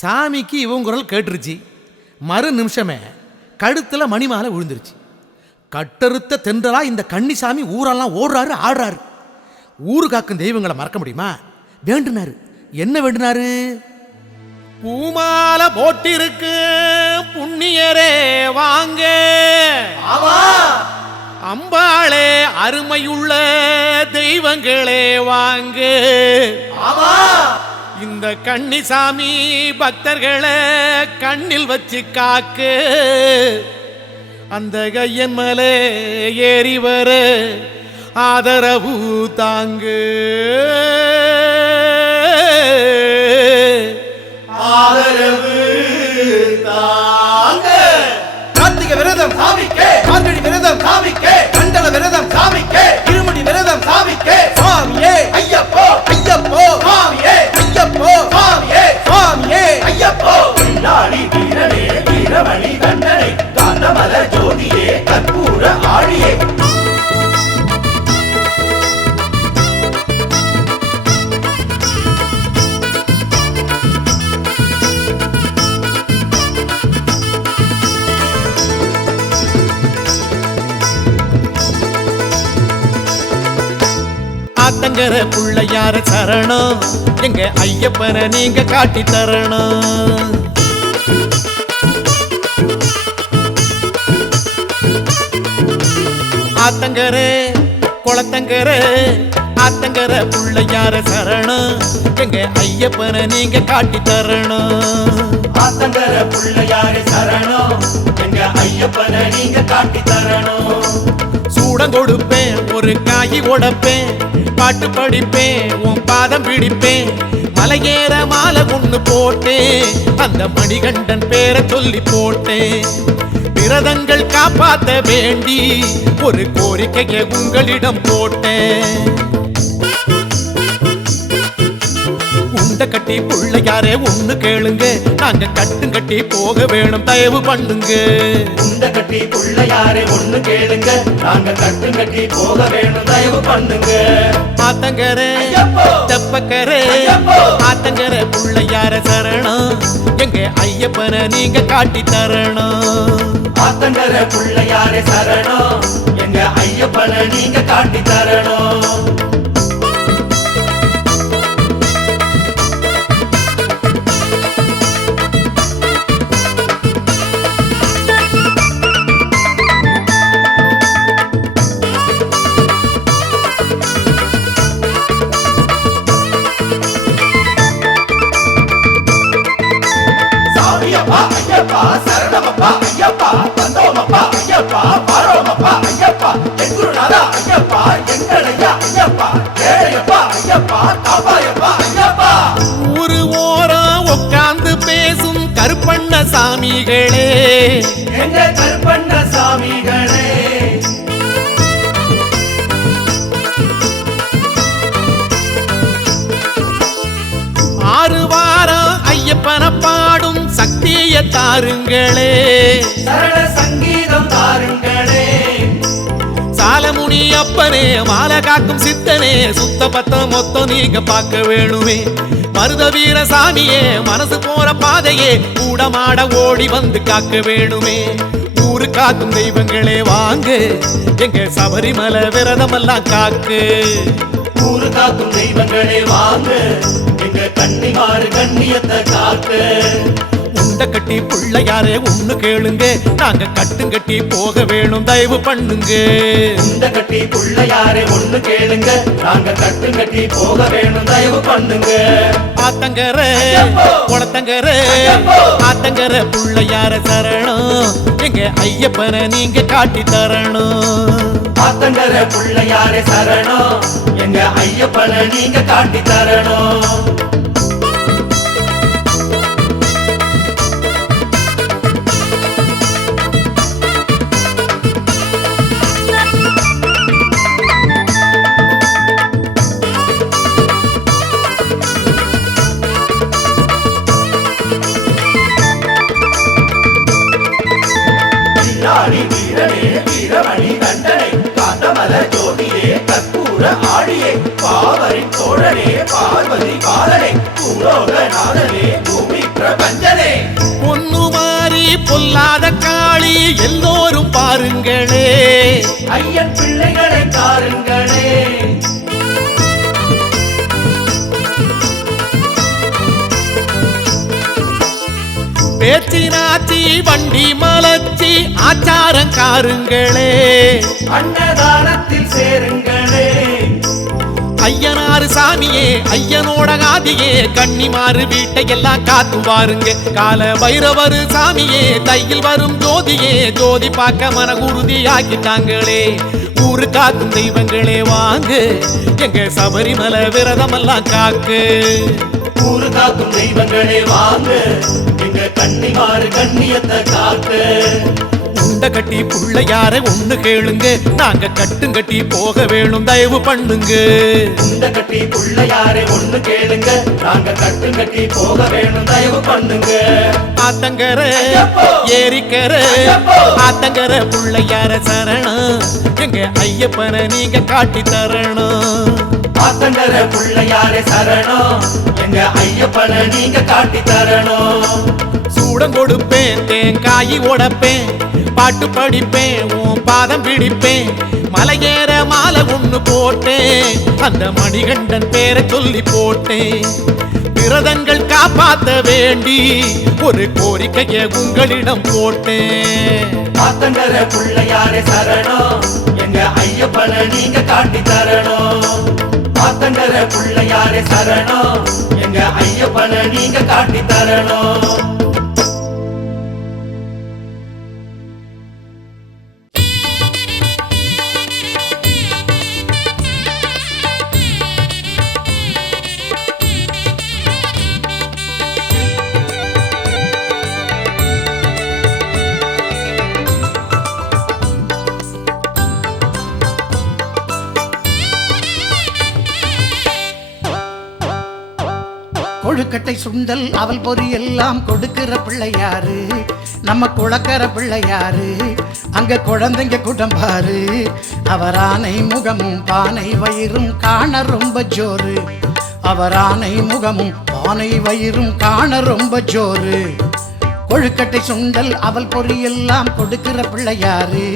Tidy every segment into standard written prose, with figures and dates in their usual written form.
சாமிக்கு இவன் குரல் கேட்டுருச்சு. மறு நிமிஷமே கழுத்துல மணிமாலை விழுந்துருச்சு. கட்டறுத்த தென்றலா இந்த கன்னிசாமி ஊரெல்லாம் ஓடுறாரு, ஆடுறாரு. ஊரு காக்கும் தெய்வங்களை மறக்க முடியுமா? வேண்டுனாரு. என்ன வேண்டுனாரு? பூமாலை போட்டிருக்கு புண்ணியரே வாங்க, அம்பாளே அருமையுள்ள தெய்வங்களே வாங்க, இந்த கன்னிசாமி பக்தர்களை கண்ணில் வச்சு காக்கு, அந்த கையன் மலை ஏறி வர ஆதரவு தாங்கு, ஆதரவு தாங்க. கார்த்திகை விரதம் சாமிக்கே, மார்கழி விரதம் சாமிக்கே, கண்டல விரதம் சாமிக்கே, இருமுடி விரதம் சாமிக்கே. சுவாமியே ஐயப்போ ஐயப்போ, சுவாமியே ஐயப்போ, சுவாமியே சுவாமியே ஐயப்போ. பின்னாடி வீரனே வீரமணி தண்டனை, காந்தமல ஜோதியே கற்பூர ஆழியே. ஆத்தங்கர புள்ளையார சரணம், எங்க ஐயப்பனை நீங்க காட்டி தரணும். ஆத்தங்கரே குளத்தங்கரே ஆத்தங்கர புள்ளையார சரணம், எங்க ஐயப்பனை நீங்க காட்டி தரணும். ஆத்தங்கர புள்ளையாரே சரணம், எங்க ஐயப்பனை நீங்க காட்டி தரணும். சூடம் கொடுப்பேன், ஒரு காய் உடைப்பேன், பாட்டு படிப்பேன், உன் பாதம் பிடிப்பேன், மலையேற மாலை ஒண்ணு போட்டேன், அந்த மணிகண்டன் பேரை சொல்லி போட்டேன். விரதங்கள் காப்பாத்த வேண்டி ஒரு கோரிக்கையை உங்களிடம் போட்டேன். உண்ட கட்டி புள்ளையாரே ஒண்ணு கேளுங்க, நாங்க கட்டும் கட்டி போக வேணும், தயவு பண்ணுங்க. உண்ட கட்டி புள்ளையாரே ஒண்ணு கேளுங்க, நாங்க கட்டும் கட்டி போக வேணும், தயவு பண்ணுங்க. ஆத்தங்கரே தெப்பக்கரே ஆத்தங்கர புள்ளையார சரணம், எங்க ஐயப்பனை நீங்க காட்டி தரணும். ஆத்தங்கர புள்ளையாரே சரணம், எங்க ஐயப்பனை நீங்க காட்டி தரணும். ஐயப்பா ஐயப்பா சரணமப்பா ஐயப்பா, வந்தோமப்பா ஐயப்பா, பாரோமப்பா ஐயப்பா, எங்குருநாதா ஐயப்பா, எங்களையா ஐயப்பா, ஏழையப்பா ஐயப்பா, காப்பாயப்பா ஐயப்பா. ஊரு ஓரம் உட்கார்ந்து பேசும் கருப்பண்ண சாமிகளே, எங்க கருப்பண்ண சாமிகளே. ஆறு வாரம் ஐயப்பனை பாடும் சக்திய தாருங்களே, சரண சங்கீதம் தாருங்களே. சாலமுனி அப்பனே மாலை காக்கும் சித்தனே, சுத்த பத்தம் மொத்தம் நீங்க பார்க்க வேணுமே. மருத வீர சாமியே மனசு போற பாதையே, கூடமாட ஓடி வந்து காக்க வேணுமே. ஊரு காக்கும் தெய்வங்களே வாங்க, எங்க சபரிமலை விரதமெல்லாம் காக்கு. ஊரு காக்கும் தெய்வங்களே வாங்க, எங்க கன்னிமாறு கண்ணியத்தை காக்கு. உண்ட கட்டி புள்ளையாரே ஒண்ணு கேளுங்க, நாங்க கட்டும் கட்டி போக வேணும், தயவு பண்ணுங்க. உண்ட கட்டி புள்ளையாரே ஒண்ணு கேளுங்க, நாங்க கட்டும் கட்டி போக வேணும், தயவு பண்ணுங்க. ஆத்தங்கர குளத்தங்கர ஆத்தங்கர புள்ளையார சரணம், எங்க ஐயப்பனை நீங்க காட்டி தரணும். ஆத்தங்கர புள்ளையாரே சரணம், எங்க ஐயப்பனை நீங்க காட்டி தரணும். பின்னாடி வீரனே வீரமணி தண்டனை, காந்தமல ஜோதியே கற்பூர ஆழியே, பாவரின் தோழனே பார்வதி பாலனே, பூலோகநாதனே பூமி பஞ்சனே பொன்னு மாறி பொல்லாத காளி எல்லோரும் பாருங்களே ஐயன் பிள்ளைகளை தாருங்களே பேச்சினாச்சி வண்டி மலச்சி ஆச்சாரம் காருங்களே அன்னதானத்தில் சேருங்களே ஐயனாறு சாமியே ஐயனோட காதியே கன்னிமாறு வீட்டை எல்லாம் காத்து வாருங்க கால பைரவரு சாமியே தையில் வரும் ஜோதியே ஜோதி பார்க்க மனகுருதி ஆக்கிட்டாங்களே ஊரு காக்கும் தெய்வங்களே வாங்க எங்க சபரிமலை விரதமெல்லாம் காக்கு ஊரு காக்கும் தெய்வங்களே வாங்க எங்க கன்னிமாறு கண்ணியத்தை காக்கு உண்ட கட்டி புள்ளையார ஒண்ணு கேளுங்க நாங்க கட்டுங்கட்டி போக வேணும் தயவு பண்ணுங்க உண்ட கட்டி புள்ளையாரே ஒண்ணு கேளுங்க நாங்க கட்டு கட்டி போக வேணும் தயவு பண்ணுங்க ஆத்தங்கர ஏரிக்கர ஆத்தங்கர புள்ளையார சரணம் எங்க ஐயப்பனை நீங்க காட்டி தரணும் ஆத்தங்கர புள்ளையாரே சரணம் எங்க ஐயப்பனை நீங்க காட்டி தரணும் சூடம் கொடுப்பேன் தேங்காயி உடைப்பேன் பாட்டு படிப்பேன் உன் பாதம் பிடிப்பேன் மலையேற மாலை ஒண்ணு போட்டேன் அந்த மணிகண்டன் பேரை சொல்லி போட்டேன் விரதங்கள் காப்பாத்த வேண்டி ஒரு கோரிக்கையை உங்களிடம் போட்டேன் ஆத்தங்கர புள்ளையாரே சரணம் எங்க ஐயப்பனை நீங்க காட்டி தரணும் ஆத்தங்கர புள்ளையாரே சரணம் எங்க ஐயப்பனை நீங்க காட்டி தரணும் கொழுக்கட்டை சுண்டல் அவல் பொறி எல்லாம் கொடுக்கிற பிள்ளையாரு நம்ம குளக்கர பிள்ளையாரு அங்க குழந்தைங்க குடம்பாரு அவரானை முகமும் பானை வயிறும் காண ரொம்ப ஜோரு அவரானை முகமும் பானை வயிறும் காண ரொம்ப ஜோரு கொழுக்கட்டை சுண்டல் அவல் பொறி எல்லாம் கொடுக்கிற பிள்ளையாரு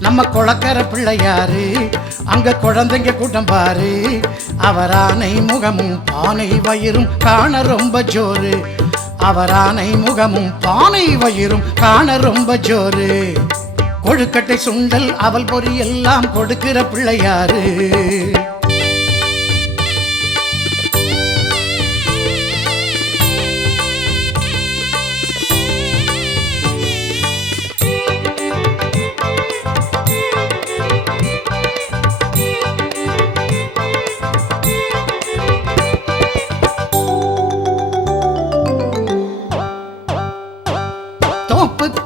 நம்ம குளக்கர பிள்ளையாரு அங்க குழந்தைங்க கூட்டம் பாரு அவரானை முகமும் பானை வயிறும் காண ரொம்ப ஜோரு அவரானை முகமும் பானை வயிறும் காண ரொம்ப ஜோரு கொழுக்கட்டை சுண்டல் அவல் பொறி எல்லாம் கொடுக்கிற பிள்ளையாரு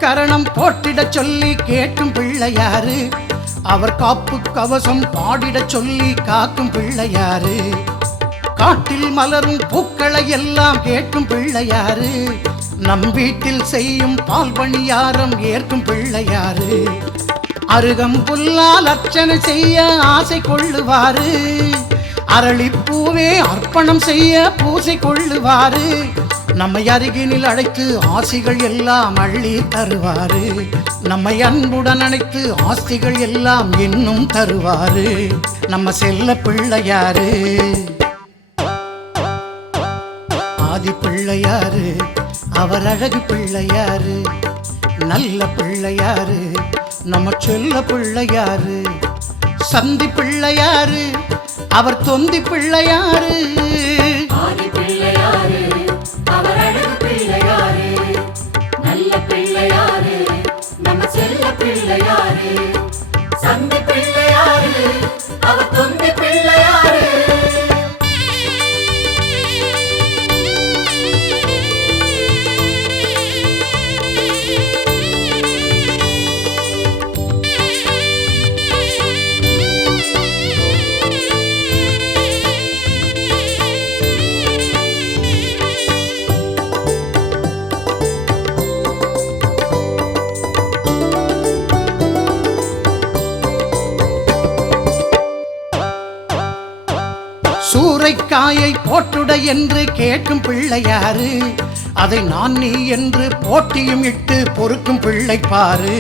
கரணம் போட்டிட சொல்லி கேட்கும் பிள்ளையாரு அவர் காப்பு கவசம் பாடிட சொல்லி காக்கும் பிள்ளையாரு காட்டில் மலரும் பூக்களை எல்லாம் கேட்கும் பிள்ளையாரு நம் வீட்டில் செய்யும் பால் பணியாரம் ஏற்கும் பிள்ளையாரு அருகம் புல்லால் அர்ச்சனை செய்ய ஆசை கொள்ளுவாரு அரளிப்பூவே அர்ப்பணம் செய்ய பூசை கொள்ளுவாரு நம்மை அருகினில் அழைத்து ஆசிகள் எல்லாம் அள்ளி தருவாரு நம்மை அன்புடன் அழைத்து ஆஸ்திகள் எல்லாம் இன்னும் தருவாரு நம்ம செல்ல பிள்ளையாரு ஆதி பிள்ளையாரு அவர் அழகு பிள்ளையாரு நல்ல பிள்ளையாரு நம்ம செல்ல பிள்ளையாரு சந்தி பிள்ளையாரு அவர் தொந்தி பிள்ளையாரு ஆதி பிள்ளையாரு அவர் அழகு பிள்ளையாரு நல்ல பிள்ளையாரு நம்ம செல்ல பிள்ளையாரு சந்தி பிள்ளையாரு அவர் தொந்தி பிள்ளையாரு சூறைக்காயை போட்டுட என்று கேட்கும் பிள்ளையாரு அதை நான் நீ என்று போட்டியும் இட்டு பொறுக்கும் பிள்ளை பாரு.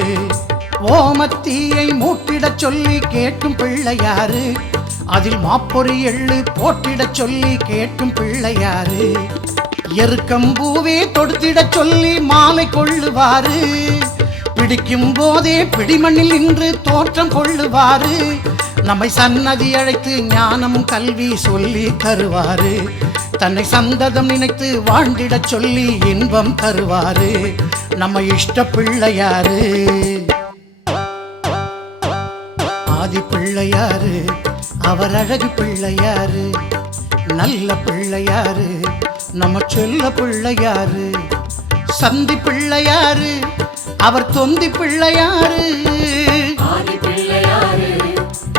ஓமத்தீயை மூட்டிடச் சொல்லி கேட்கும் பிள்ளை யாரு? அதில் மாப்பொறி எள்ளு போட்டிடச் சொல்லி கேட்கும் பிள்ளை யாரு? எருக்கம்பூவே தொடுத்திடச் சொல்லி மாலை கொள்ளுவாரு. பிடிக்கும் போதே பிடிமண்ணில் நின்று தோற்றம் கொள்ளுவாரு. நம்மை சன்னதி அழைத்து ஞானமும் கல்வி சொல்லி தருவாரு. தன்னை சந்ததம் நினைத்து வாழ்ந்திடச் சொல்லி இன்பம் தருவாரு. நம்ம இஷ்ட பிள்ளையாரு, ஆதி பிள்ளையாரு, அவர் அழகு பிள்ளையாரு, நல்ல பிள்ளையாரு, நம்ம செல்ல பிள்ளையாரு. சந்தி பிள்ளையாரு, அவர் தொந்தி பிள்ளையாரு. ஆதி பிள்ளையாரு,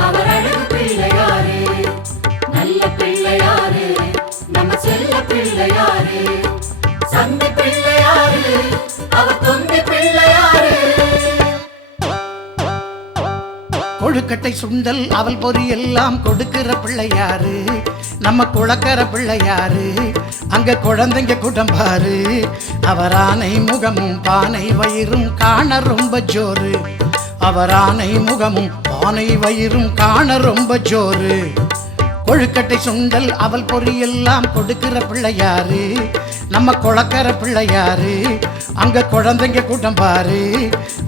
அவர் அழகு பிள்ளையாரு, நல்ல பிள்ளையாரு, நம்ம செல்ல பிள்ளையாரு. சந்தி பிள்ளையாரு, அவர் தொந்தி பிள்ளையாரு. கொழுக்கட்டை சுண்டல் அவல் பொறி எல்லாம் கொடுக்கிற பிள்ளையாரு, நம்ம குளக்கர பிள்ளையாரு. அங்க குழந்தைங்க குடம்பாரு. அவர் ஆனை முகமும் பானை வயிறும் காண ரொம்ப ஜோரு. அவர் ஆனை முகமும் பானை வயிறும் காண ரொம்ப ஜோரு. கொழுக்கட்டை சுண்டல் அவல் பொறி எல்லாம் கொடுக்கிற பிள்ளையாரு, நம்ம குளக்கர பிள்ளையாரு. அங்க குழந்தைங்க குடம்பாரு.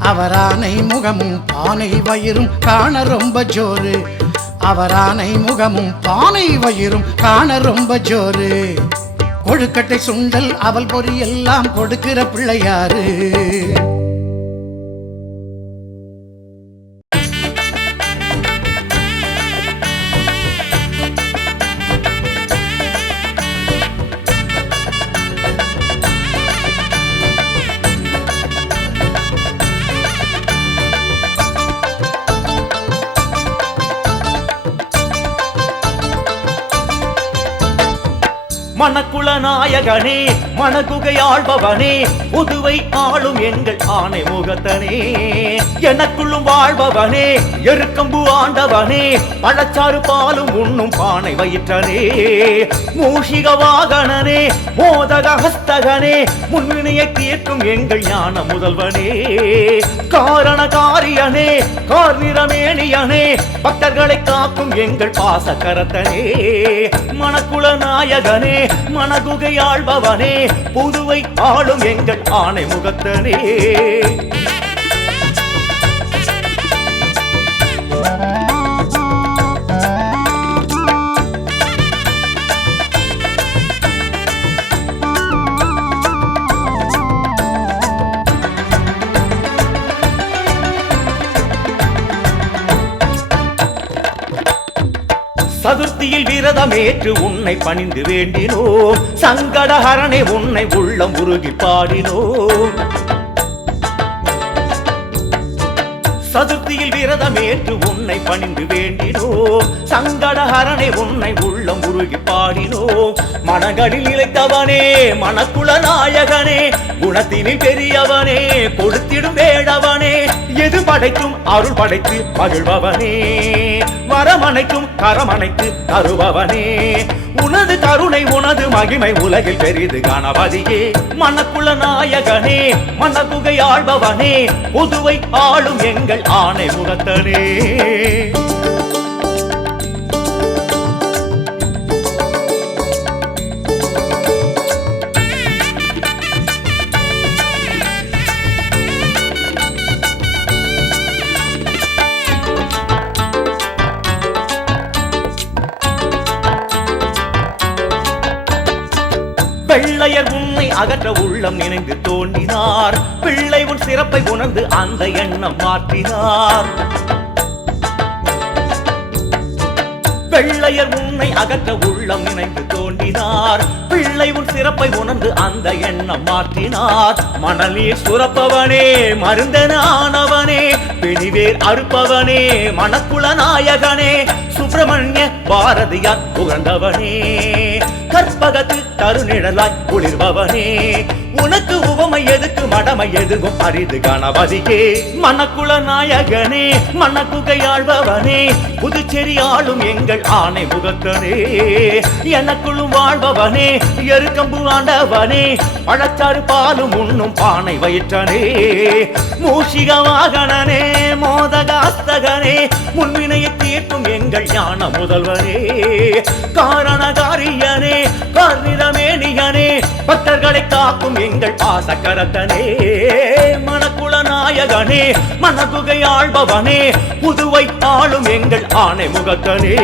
அவர் ஆனை முகமும் பானை வயிறும் காண ரொம்ப ஜோரு. அவர் ஆனை முகமும் பானை வயிறும் காண ரொம்ப ஜோரு. கொழுக்கட்டை சுண்டல் அவல் பொறி எல்லாம் கொடுக்கிற பிள்ளையாரு. மணக்குள நாயகனே, மணகுகை ஆள்பவனே, புதுவை ஆளும் எங்கள் ஆணை முகத்தனே. எனக்குள்ளும் வாழ்பவனே, எருக்கம்பு ஆண்டவனே, பழச்சாறு பாலும் உண்ணும் பானை வயிற்றனே. மூஷிக வாகனனே, மோதக ஹஸ்தகனே, முன்வினையை தீர்க்கும் எங்கள் ஞான முதல்வனே. காரண காரியனே, கார்நிறமேனியனே, பக்தர்களை காக்கும் எங்கள் பாசக்கரத்தனே. மணக்குள நாயகனே, மணகுகை ஆள்பவனே, புதுவை ஆளும் எங்கள் ஆணை முகத்தனே. சதுர்த்தியில் விரதமேற்று உன்னை பணிந்து வேண்டினோம். சங்கடஹரனே, உன்னை உள்ளம் உருகி பாடினோம். சதுர்த்தியில் விரதமேற்று உன்னை பணிந்து வேண்டினோம். சங்கடஹரனே, உன்னை உள்ளம் உருகி பாடினோம். மனங்களில் இழைத்தவனே, மணக்குள நாயகனே, குணத்தினில் பெரியவனே, கொடுத்திடும் வேடவனே, எது படைக்கும் அருள் படைத்து மகிழ்பவனே, வரமனைக்கும் கரமனைத்து தருபவனே. உனது கருணை உனது மகிமை உலகில் பெரிது கணபதியே. மணக்குள நாயகனே, மணகுகை ஆள்பவனே, புதுவை ஆளும் எங்கள் ஆணை முகத்தனே. வெள்ளையர் உன்னை அகற்ற உள்ளம் நினைந்து தோன்றினார். பிள்ளை உன் சிறப்பை உணர்ந்து அந்த எண்ணம் மாற்றினார். வெள்ளையர் உன்னை அகற்ற உள்ளம் நினைந்து தோன்றினார். பிள்ளை உன் சிறப்பை உணர்ந்து அந்த எண்ணம் மாற்றினார். மணநீர் சுரப்பவனே, மருந்தன ஆனவனே, பிணிவேர் அறுப்பவனே, மணக்குள நாயகனே, சுப்பிரமணிய பாரதியார் புகழ்ந்தவனே, கற்பகத்து தருநிழலாய் குளிர்பவனே. உனக்கு உவமை எதுக்கு மடமை எதுவும் அரிது கணபதியே மணக்குள நாயகனே மணக்குகை ஆழ்பவனே புதுச்சேரி ஆளும் எங்கள் ஆணை முகத்தனே எனக்குள்ளும் வாழ்பவனே எருக்கம்பு ஆண்டவனே பழச்சாறு பாலும் உண்ணும் பானை வயிற்றனே மூஷிக வாகனனே மோதகாஸ்தகனே முன்வினையை தீர்க்கும் எங்கள் ஞான முதல்வனே காரணகாரியனே கார்நிறமேனியனே பக்தர்களை காக்கும் எங்கள் பாசக்கரத்தனே மணக்குள நாயகனே மணகுகை ஆழ்பவனே புதுவை ஆளும் எங்கள் ஆணை முகத்தனே